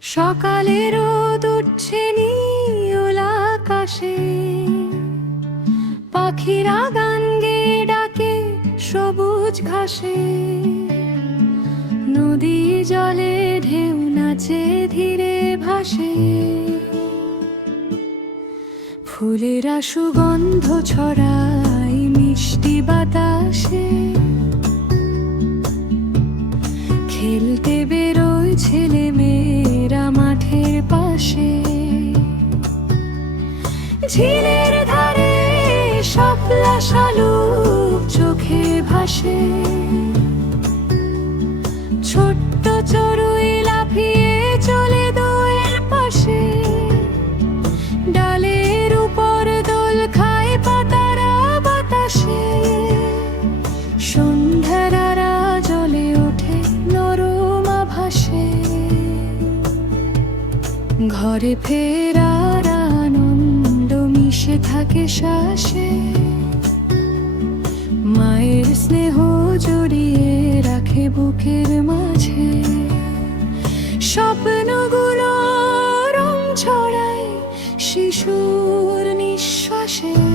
সকালে রোদ উঠছে নীল আকাশে। পাখিরা গান গে ডাকে সবুজ ঘাসে। নদী জলে ঢেউ নাচে ধীরে ভাসে। ফুলেরা সুগন্ধ ছড়ায় মিষ্টি বাতাসে। খেলতে বেরোয় ছেলে ঝিলের ধারে শাপলা শালুক চোখে ভাসে। ছোট্ট চড়ুই লাফিয়ে চলে দোয়ের পাশে। ডালের উপর দোল খায় পাতারা বাতাসে। সন্ধ্যারা জলে ওঠে নরম আভাসে। ঘরে ফেরার থাকে শ্বাসে মায়ের স্নেহ জড়িয়ে রাখে বুকের মাঝে। স্বপ্নগুলো রং ছড়ায় শিশুর নিঃশ্বাসে।